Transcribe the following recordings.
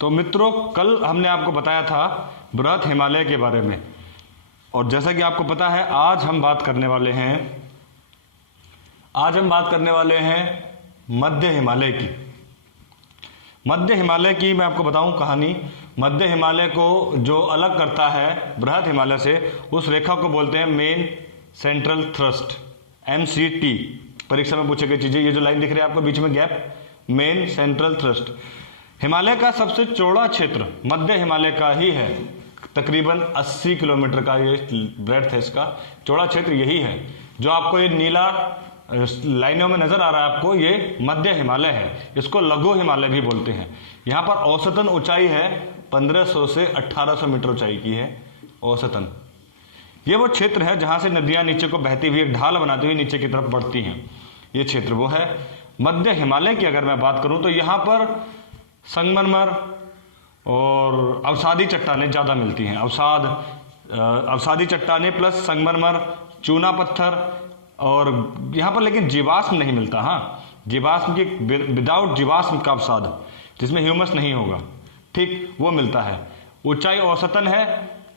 तो मित्रों, कल हमने आपको बताया था बृहत हिमालय के बारे में, और जैसा कि आपको पता है आज हम बात करने वाले हैं मध्य हिमालय की। मध्य हिमालय की मैं आपको बताऊं कहानी। मध्य हिमालय को जो अलग करता है बृहत हिमालय से, उस रेखा को बोलते हैं मेन सेंट्रल थ्रस्ट, MCT। परीक्षा में पूछे गई चीजें, ये जो लाइन दिख रही है आपको बीच में gap, main central thrust. Himalaya का सबसे चौड़ा क्षेत्र मध्य हिमालय का ही है, तकरीबन 80 किलोमीटर का ये ब्रेड्थ है, इसका चौड़ा क्षेत्र यही है। जो आपको ये नीला लाइनों में नजर आ रहा है आपको, ये मध्य हिमालय है, इसको लघु हिमालय भी बोलते हैं। यहाँ पर औसतन ऊंचाई है 1500 से 1800 मीटर ऊंचाई की है औसतन। ये वो क्षेत्र है जहां से नदियां नीचे को बहती हुई एक ढाल बनाती हुई नीचे की तरफ बढ़ती हैं। ये क्षेत्र वो है मध्य हिमालय की। अगर मैं बात करूं तो यहाँ पर संगमरमर और अवसादी चट्टानें ज़्यादा मिलती हैं। अवसादी चट्टानें प्लस संगमरमर, चूना पत्थर, और यहाँ पर लेकिन जीवाश्म नहीं मिलता। हाँ, जीवाश्म की विदाउट जीवाश्म का अवसाद, जिसमें ह्यूमस नहीं होगा, ठीक, वो मिलता है। ऊंचाई औसतन है,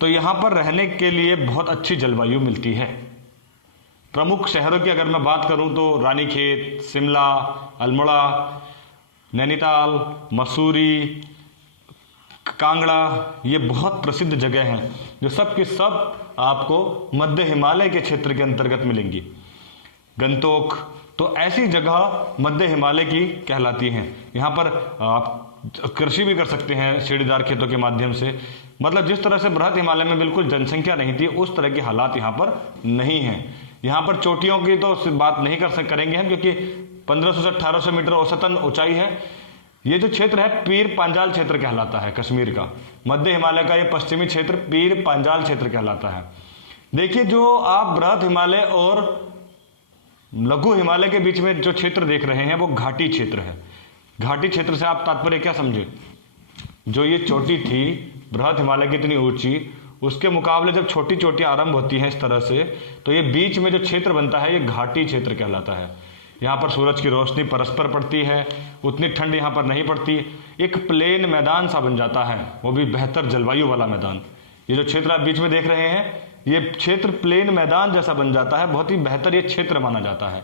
तो यहाँ पर रहने के लिए बहुत अच्छी जलवायु मिलती है। प्रमुख शहरों की अगर मैं बात करूँ तो रानीखेत, शिमला, अल्मोड़ा, नैनीताल, मसूरी, कांगड़ा, ये बहुत प्रसिद्ध जगह हैं जो सब की सब आपको मध्य हिमालय के क्षेत्र के अंतर्गत मिलेंगी। गंतोक, तो ऐसी जगह मध्य हिमालय की कहलाती हैं। यहाँ पर आप कृषि भी कर सकते हैं सीढ़ीदार खेतों के माध्यम से। मतलब जिस तरह से बृहत हिमालय में बिल्कुल जनसंख्या नहीं थी, उस तरह के हालात यहाँ पर नहीं हैं। यहाँ पर चोटियों की तो बात नहीं करेंगे हम, क्योंकि 1500 से 1800 मीटर औसतन ऊंचाई है। ये जो क्षेत्र है पीर पांजाल क्षेत्र कहलाता है कश्मीर का। मध्य हिमालय का ये पश्चिमी क्षेत्र पीर पांजाल क्षेत्र कहलाता है। देखिए, जो आप बृहत हिमालय और लघु हिमालय के बीच में जो क्षेत्र देख रहे हैं वो घाटी क्षेत्र है। घाटी क्षेत्र से आप तात्पर्य क्या समझे? जो ये चोटी थी बृहत हिमालय की इतनी ऊंची, उसके मुकाबले जब छोटी चोटियां आरंभ होती हैं इस तरह से, तो ये बीच में जो क्षेत्र बनता है ये घाटी क्षेत्र कहलाता है। यहाँ पर सूरज की रोशनी परस्पर पड़ती है, उतनी ठंड यहाँ पर नहीं पड़ती, एक प्लेन मैदान सा बन जाता है, वो भी बेहतर जलवायु वाला मैदान। ये जो क्षेत्र आप बीच में देख रहे हैं, ये क्षेत्र प्लेन मैदान जैसा बन जाता है, बहुत ही बेहतर ये क्षेत्र माना जाता है।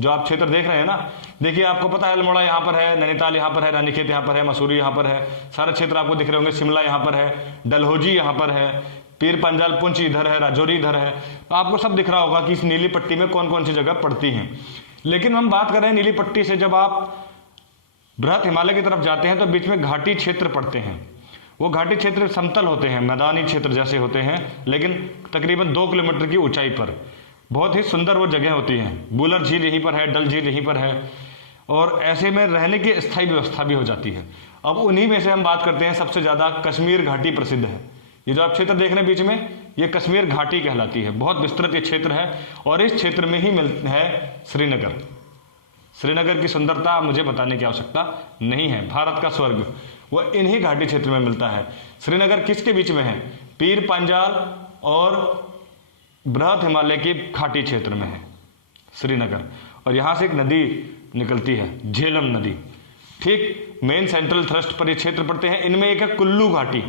जो आप क्षेत्र देख रहे हैं ना, देखिए आपको पता है अल्मोड़ा यहाँ पर है, नैनीताल यहाँ पर है, रानीखेत यहाँ पर है, मसूरी यहाँ पर है, सारे क्षेत्र आपको दिख रहे होंगे। शिमला यहाँ पर है, डलहौजी यहाँ पर है, पीर पंजाल पुंछ इधर है, राजौरी इधर है। तो आपको सब दिख रहा होगा कि इस नीली पट्टी में कौन कौन सी जगह पड़ती हैं। लेकिन हम बात कर रहे हैं नीली पट्टी से, जब आप बृहत हिमालय की तरफ जाते हैं तो बीच में घाटी क्षेत्र पड़ते हैं। वो घाटी क्षेत्र समतल होते हैं, मैदानी क्षेत्र जैसे होते हैं, लेकिन तकरीबन 2 किलोमीटर की ऊंचाई पर। बहुत ही सुंदर वो जगह होती हैं। बुलर झील यहीं पर है, डल झील यहीं पर है, और ऐसे में रहने की स्थायी व्यवस्था भी हो जाती है। अब उन्हीं में से हम बात करते हैं, सबसे ज़्यादा कश्मीर घाटी प्रसिद्ध है। ये जो आप क्षेत्र देख रहे हैं बीच में, ये कश्मीर घाटी कहलाती है। बहुत विस्तृत ये क्षेत्र है, और इस क्षेत्र में ही है श्रीनगर। श्रीनगर की सुंदरता मुझे बताने की आवश्यकता नहीं है। भारत का स्वर्ग वो इन्हीं घाटी क्षेत्र में मिलता है। श्रीनगर किसके बीच में है? पीर पांजाल और बृहत हिमालय की घाटी क्षेत्र में है श्रीनगर। और यहाँ से एक नदी निकलती है, झेलम नदी। ठीक मेन सेंट्रल थ्रस्ट पर ये क्षेत्र पड़ते हैं। इनमें एक है कुल्लू घाटी।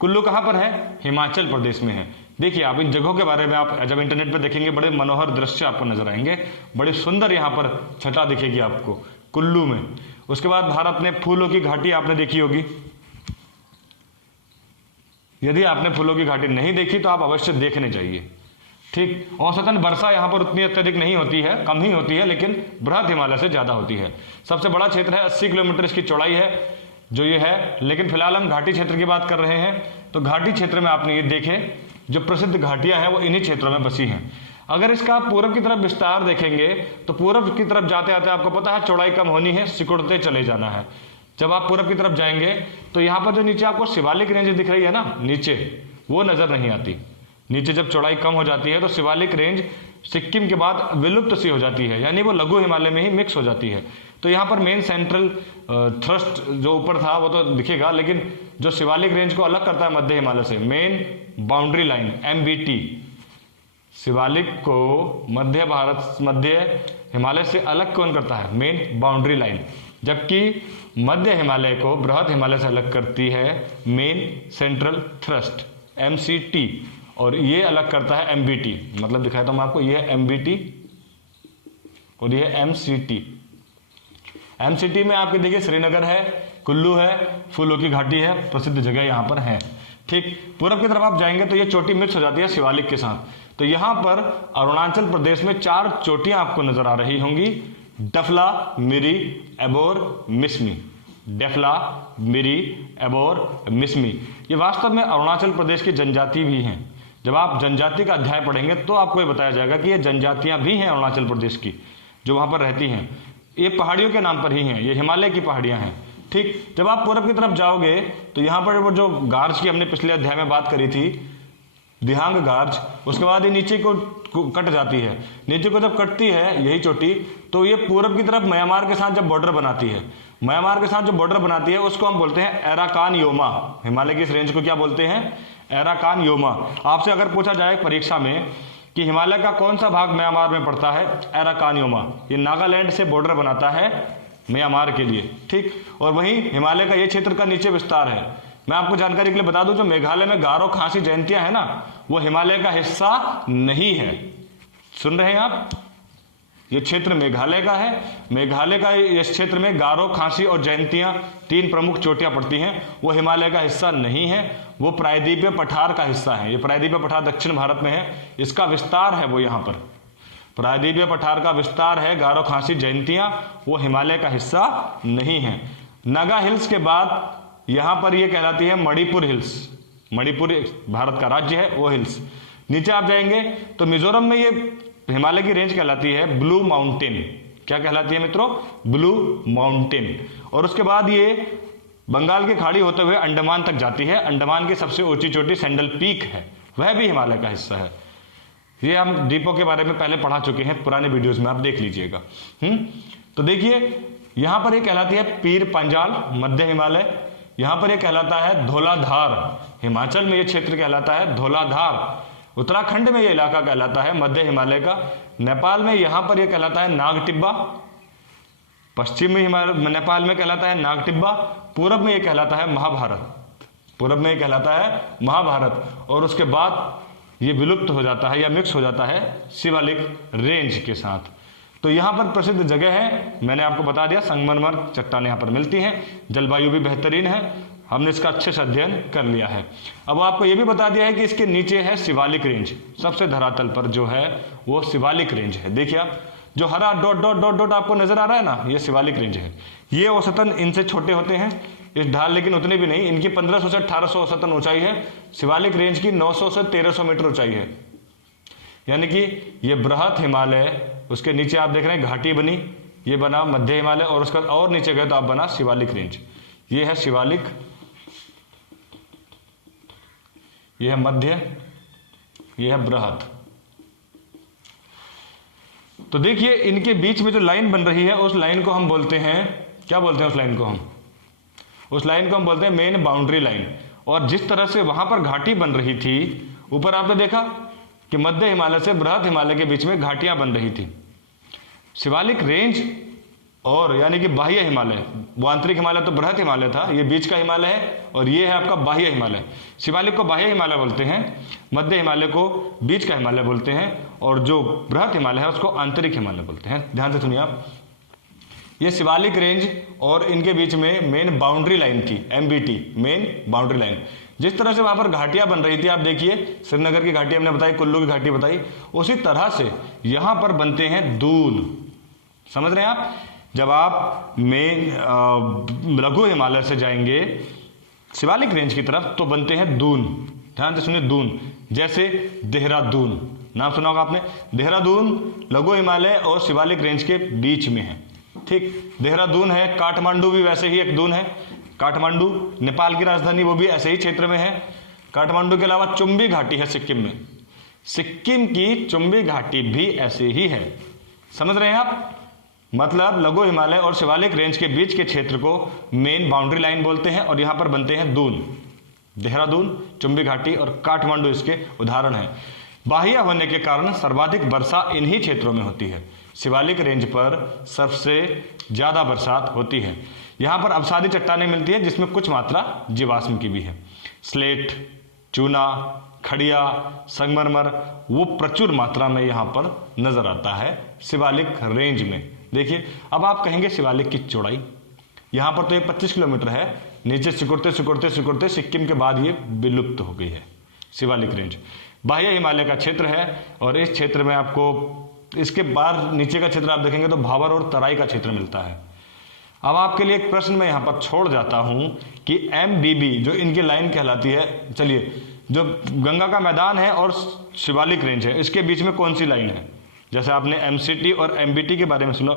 कुल्लू कहाँ पर है? हिमाचल प्रदेश में है। देखिए, आप इन जगहों के बारे में आप जब इंटरनेट पर देखेंगे, बड़े मनोहर दृश्य आपको नजर आएंगे, बड़े सुंदर यहाँ पर छटा दिखेगी आपको कुल्लू में। उसके बाद भारत में फूलों की घाटी आपने देखी होगी। यदि आपने फूलों की घाटी नहीं देखी तो आप अवश्य देखने चाहिए। ठीक, औसतन वर्षा यहाँ पर उतनी अत्यधिक नहीं होती है, कम ही होती है, लेकिन बृहत हिमालय से ज्यादा होती है। सबसे बड़ा क्षेत्र है, 80 किलोमीटर इसकी चौड़ाई है जो ये है। लेकिन फिलहाल हम घाटी क्षेत्र की बात कर रहे हैं, तो घाटी क्षेत्र में आपने ये देखे जो प्रसिद्ध घाटियां हैं वो इन्हीं क्षेत्रों में बसी हैं। अगर इसका पूर्व की तरफ विस्तार देखेंगे तो पूर्व की तरफ जाते आते आपको पता है चौड़ाई कम होनी है, सिकुड़ते चले जाना है। जब आप पूर्व की तरफ जाएंगे तो यहाँ पर जो नीचे आपको शिवालिक रेंज दिख रही है ना नीचे, वो नजर नहीं आती। नीचे जब चौड़ाई कम हो जाती है तो शिवालिक रेंज सिक्किम के बाद विलुप्त सी हो जाती है, यानी वो लघु हिमालय में ही मिक्स हो जाती है। तो यहाँ पर मेन सेंट्रल थ्रस्ट जो ऊपर था वो तो दिखेगा, लेकिन जो शिवालिक रेंज को अलग करता है मध्य हिमालय से, main boundary line MBT, Shivalik को मध्य हिमालय से अलग कौन करता है? Main boundary line. जबकि मध्य हिमालय को बृहद हिमालय से अलग करती है मेन सेंट्रल थ्रस्ट MCT, और ये अलग करता है MBT। मतलब दिखाया था मैं आपको, ये है MBT और ये MCT। MCT में आपके देखिए श्रीनगर है, कुल्लू है, फूलों की घाटी है, प्रसिद्ध जगह यहाँ पर है। ठीक, पूरब की तरफ आप जाएंगे तो ये चोटी मिक्स हो जाती है शिवालिक के साथ। तो यहाँ पर अरुणाचल प्रदेश में 4 चोटियां आपको नजर आ रही होंगी, डफला, मिरी, एबोर, मिसमी। डफला, मिरी, एबोर, मिसमी, ये वास्तव में अरुणाचल प्रदेश की जनजाति भी हैं। जब आप जनजाति का अध्याय पढ़ेंगे तो आपको ये बताया जाएगा कि ये जनजातियां भी हैं अरुणाचल प्रदेश की जो वहां पर रहती हैं। ये पहाड़ियों के नाम पर ही हैं, ये हिमालय की पहाड़ियां हैं। ठीक, जब आप पूरब की तरफ जाओगे तो यहाँ पर वो जो गार्ज की हमने पिछले अध्याय में बात करी थी, दिहांग गार्ज, उसके बाद ये नीचे को कट जाती है। नीचे को जब कटती है यही चोटी, तो ये पूरब की तरफ म्यांमार के साथ जब बॉर्डर बनाती है, म्यांमार के साथ जो बॉर्डर बनाती है उसको हम बोलते हैं एराकान योमा। हिमालय की इस रेंज को क्या बोलते हैं? एराकान योमा। आपसे अगर पूछा जाए परीक्षा में कि हिमालय का कौन सा भाग म्यांमार में पड़ता है, एराकान योमा, ये नागालैंड से बॉर्डर बनाता है म्यांमार के लिए। ठीक, और वहीं हिमालय का ये क्षेत्र का नीचे विस्तार है। मैं आपको जानकारी के लिए बता दूं, जो मेघालय में गारो, खासी, जयंतियां है ना, वो हिमालय का हिस्सा नहीं है। सुन रहे हैं आप? ये क्षेत्र मेघालय का है। मेघालय का इस क्षेत्र में गारो, खासी और जयंतियां 3 प्रमुख चोटियां पड़ती हैं, वो हिमालय का हिस्सा नहीं है, वो प्रायद्वीपीय पठार का हिस्सा है। ये प्रायद्वीपीय पठार दक्षिण भारत में है, इसका विस्तार है वो यहाँ पर प्रायद्वीपीय पठार का विस्तार है। गारो, खासी, जयंतियां वो हिमालय का हिस्सा नहीं है। नागा हिल्स के बाद यहां पर ये कहलाती है मणिपुर हिल्स। मणिपुर भारत का राज्य है, वो हिल्स। नीचे आप जाएंगे तो मिजोरम में ये हिमालय की रेंज कहलाती है ब्लू माउंटेन। क्या कहलाती है मित्रों? Blue mountain. और उसके बाद ये बंगाल की खाड़ी होते हुए अंडमान तक जाती है। अंडमान की सबसे ऊंची चोटी सैंडल पीक है, वह भी हिमालय का हिस्सा है। ये हम द्वीपों के बारे में पहले पढ़ा चुके हैं, पुराने वीडियोस में आप देख लीजिएगा। तो देखिए यहां पर ये कहलाती है पीर पंजाल, मध्य हिमालय। यहां पर ये कहलाता है धौलाधार, हिमाचल में ये क्षेत्र कहलाता है धौलाधार। उत्तराखंड में ये इलाका कहलाता है मध्य हिमालय का। नेपाल में यहां पर ये कहलाता है नागटिब्बा। पश्चिमी नेपाल में कहलाता है नागटिब्बा। पूरब में ये कहलाता है महाभारत। पूरब में ये कहलाता है महाभारत। और उसके बाद ये विलुप्त हो जाता है या मिक्स हो जाता है शिवालिक रेंज के साथ। तो यहाँ पर प्रसिद्ध जगह है, मैंने आपको बता दिया, संगमरमर चट्टानें यहाँ पर मिलती हैं, जलवायु भी बेहतरीन है, हमने इसका अच्छे से अध्ययन कर लिया है। अब आपको ये भी बता दिया है कि इसके नीचे है शिवालिक रेंज, सबसे धरातल पर जो है वो शिवालिक रेंज है। देखिए आप, जो हरा डॉट डॉट डॉट डॉट आपको नजर आ रहा है ना, ये शिवालिक रेंज है। ये औसतन इनसे छोटे होते हैं इस ढाल, लेकिन उतने भी नहीं। इनकी 1500 से 1800 औसतन ऊंचाई है। शिवालिक रेंज की 900 से 1300 मीटर ऊंचाई है। यानी कि ये बृहद हिमालय, उसके नीचे आप देख रहे हैं घाटी बनी, ये बना मध्य हिमालय, और उसका और नीचे गए तो आप बना शिवालिक रेंज। ये है शिवालिक, ये है मध्य, ये है बृहद। तो देखिए इनके बीच में जो लाइन बन रही है उस लाइन को हम बोलते हैं, क्या बोलते हैं उस लाइन को? उस लाइन को हम बोलते हैं मेन बाउंड्री लाइन। और जिस तरह से वहां पर घाटी बन रही थी, ऊपर आपने देखा कि मध्य हिमालय से बृहद हिमालय के बीच में घाटियां बन रही थी। शिवालिक रेंज और यानी कि बाह्य हिमालय, वो आंतरिक हिमालय तो बृहद हिमालय था, ये बीच का हिमालय है, और ये है आपका बाह्य हिमालय। शिवालिक को बाह्य हिमालय बोलते हैं, मध्य हिमालय को बीच का हिमालय बोलते हैं, और जो बृहद हिमालय है उसको आंतरिक हिमालय बोलते हैं। ध्यान से सुनिए आप, ये शिवालिक रेंज और इनके बीच में मेन बाउंड्री लाइन थी, MBT, मेन बाउंड्री लाइन। जिस तरह से वहां पर घाटियां बन रही थी, आप देखिए श्रीनगर की घाटी हमने बताई, कुल्लू की घाटी बताई, उसी तरह से यहां पर बनते हैं दून। समझ रहे हैं आप? जब आप मेन लघु हिमालय से जाएंगे शिवालिक रेंज की तरफ तो बनते हैं दून। ध्यान से सुनिए, दून, जैसे देहरादून, नाम सुना होगा आपने। देहरादून लघु हिमालय और शिवालिक रेंज के बीच में है। ठीक, देहरादून है, काठमांडू भी वैसे ही एक दून है। काठमांडू नेपाल की राजधानी, वो भी ऐसे ही क्षेत्र में है। काठमांडू के अलावा चुम्बी घाटी है सिक्किम में, सिक्किम की चुम्बी घाटी भी ऐसे ही है। समझ रहे हैं आप? मतलब लघु हिमालय और शिवालिक रेंज के बीच के क्षेत्र को मेन बाउंड्री लाइन बोलते हैं, और यहां पर बनते हैं दून। देहरादून, चुम्बी घाटी और काठमांडू इसके उदाहरण हैं। बाह्य होने के कारण सर्वाधिक वर्षा इन्हीं क्षेत्रों में होती है। शिवालिक रेंज पर सबसे ज़्यादा बरसात होती है। यहाँ पर अवसादी चट्टानें मिलती है जिसमें कुछ मात्रा जीवाश्म की भी है। स्लेट, चूना, खड़िया, संगमरमर वो प्रचुर मात्रा में यहाँ पर नजर आता है शिवालिक रेंज में। देखिए, अब आप कहेंगे शिवालिक की चौड़ाई, यहाँ पर तो ये 25 किलोमीटर है, नीचे सिकुड़ते सिकुड़ते सिकुड़ते सिक्किम के बाद ये विलुप्त हो गई है शिवालिक रेंज। बाह्य हिमालय का क्षेत्र है और इस क्षेत्र में आपको इसके बाद नीचे का क्षेत्र आप देखेंगे तो भावर और तराई का क्षेत्र मिलता है। अब आपके लिए एक प्रश्न मैं यहाँ पर छोड़ जाता हूँ कि MDB जो इनकी लाइन कहलाती है, चलिए जो गंगा का मैदान है और शिवालिक रेंज है इसके बीच में कौन सी लाइन है? जैसे आपने MCT और MBT के बारे में सुना,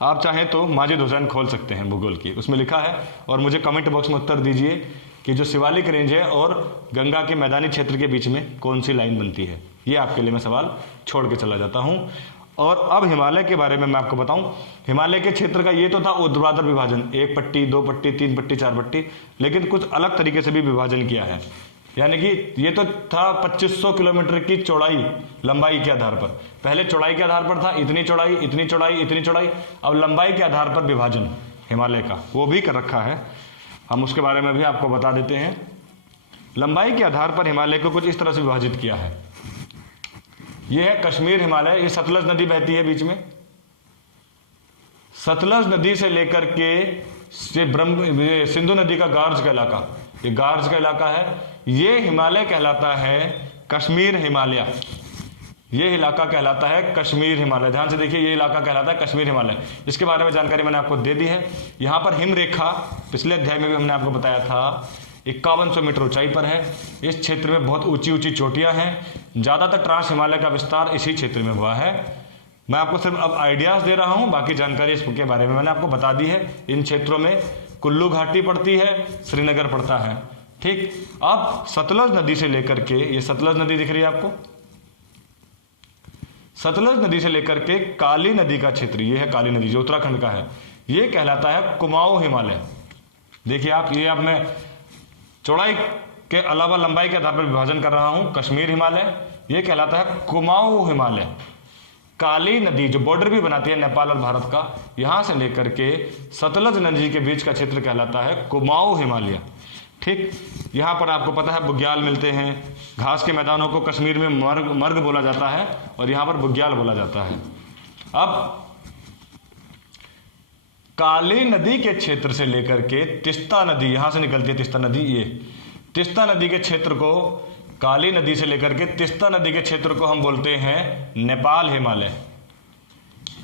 आप चाहें तो माजिद हुसैन खोल सकते हैं भूगोल की, उसमें लिखा है, और मुझे कमेंट बॉक्स में उत्तर दीजिए कि जो शिवालिक रेंज है और गंगा के मैदानी क्षेत्र के बीच में कौन सी लाइन बनती है। ये आपके लिए मैं सवाल छोड़ के चला जाता हूँ। और अब हिमालय के बारे में मैं आपको बताऊं, हिमालय के क्षेत्र का ये तो था ऊर्ध्वाधर विभाजन, 1 पट्टी, 2 पट्टी, 3 पट्टी, 4 पट्टी, लेकिन कुछ अलग तरीके से भी विभाजन किया है। यानी कि ये तो था 2500 किलोमीटर की चौड़ाई लंबाई के आधार पर, पहले चौड़ाई के आधार पर था इतनी चौड़ाई, इतनी चौड़ाई, इतनी चौड़ाई, अब लंबाई के आधार पर विभाजन हिमालय का वो भी कर रखा है, हम उसके बारे में भी आपको बता देते हैं। लंबाई के आधार पर हिमालय को कुछ इस तरह से विभाजित किया है। यह है कश्मीर हिमालय, ये सतलज नदी बहती है बीच में, सतलज नदी से लेकर के सिंधु नदी का गार्ज का इलाका, ये गार्ज का इलाका है, ये हिमालय कहलाता है कश्मीर हिमालय, ये इलाका कहलाता है कश्मीर हिमालय। ध्यान से देखिए, ये इलाका कहलाता है कश्मीर हिमालय। इसके बारे में जानकारी मैंने आपको दे दी है। यहाँ पर हिम रेखा पिछले अध्याय में भी हमने आपको बताया था 5100 मीटर ऊंचाई पर है। इस क्षेत्र में बहुत ऊंची ऊंची चोटियां हैं, ज़्यादातर ट्रांस हिमालय का विस्तार इसी क्षेत्र में हुआ है। मैं आपको सिर्फ अब आइडियाज दे रहा हूँ, बाकी जानकारी इसके बारे में मैंने आपको बता दी है। इन क्षेत्रों में कुल्लू घाटी पड़ती है, श्रीनगर पड़ता है। ठीक, अब सतलज नदी से लेकर के, ये सतलज नदी दिख रही है आपको, सतलज नदी से लेकर के काली नदी का क्षेत्र, ये है काली नदी जो उत्तराखंड का है, ये कहलाता है कुमाऊं हिमालय। देखिए आप, ये अब मैं चौड़ाई के अलावा लंबाई के आधार पर विभाजन कर रहा हूं। कश्मीर हिमालय ये कहलाता है कुमाऊं हिमालय। काली नदी जो बॉर्डर भी बनाती है नेपाल और भारत का, यहां से लेकर के सतलज नदी के बीच का क्षेत्र कहलाता है कुमाऊं हिमालय। ठीक, यहाँ पर आपको पता है बुग्याल मिलते हैं, घास के मैदानों को कश्मीर में मर्ग बोला जाता है और यहाँ पर बुग्याल बोला जाता है। अब काली नदी के क्षेत्र से लेकर के तिस्ता नदी, यहां से निकलती है तिस्ता नदी, ये तिस्ता नदी के क्षेत्र को, काली नदी से लेकर के तिस्ता नदी के क्षेत्र को हम बोलते हैं नेपाल हिमालय।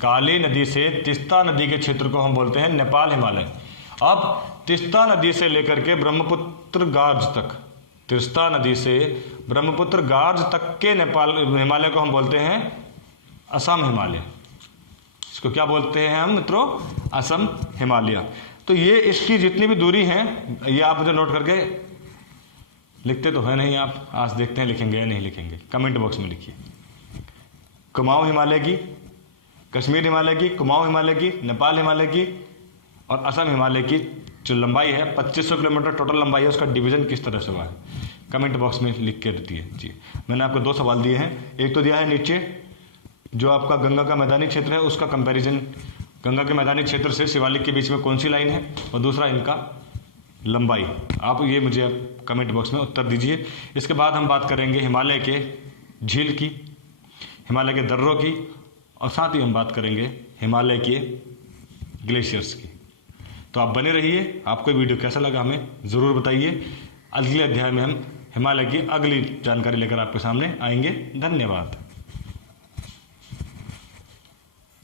काली नदी से तिस्ता नदी के क्षेत्र को हम बोलते हैं नेपाल हिमालय। अब तिस्ता नदी से लेकर के ब्रह्मपुत्र गार्ज तक, तिस्ता नदी से ब्रह्मपुत्र गार्ज तक के नेपाल हिमालय को हम बोलते हैं असम हिमालय। इसको क्या बोलते हैं हम मित्रों? असम हिमालय। तो ये इसकी जितनी भी दूरी है, ये आप मुझे नोट करके लिखते तो है नहीं आप, आज देखते हैं लिखेंगे या नहीं लिखेंगे, कमेंट बॉक्स में लिखिए। कुमाऊं हिमालय की, कश्मीर हिमालय की, कुमाऊं हिमालय की, नेपाल हिमालय की और असम हिमालय की जो लंबाई है 2500 किलोमीटर टोटल लंबाई है, उसका डिवीजन किस तरह से हुआ है कमेंट बॉक्स में लिख के दिए। जी, मैंने आपको 2 सवाल दिए हैं, एक तो दिया है नीचे जो आपका गंगा का मैदानी क्षेत्र है उसका कंपैरिजन, गंगा के मैदानी क्षेत्र से शिवालिक के बीच में कौन सी लाइन है, और दूसरा इनका लंबाई। आप ये मुझे कमेंट बॉक्स में उत्तर दीजिए। इसके बाद हम बात करेंगे हिमालय के झील की, हिमालय के दर्रों की, और साथ ही हम बात करेंगे हिमालय के ग्लेशियर्स की। तो आप बने रहिए, आपको वीडियो कैसा लगा हमें ज़रूर बताइए। अगले अध्याय में हम हिमालय की अगली जानकारी लेकर आपके सामने आएंगे। धन्यवाद।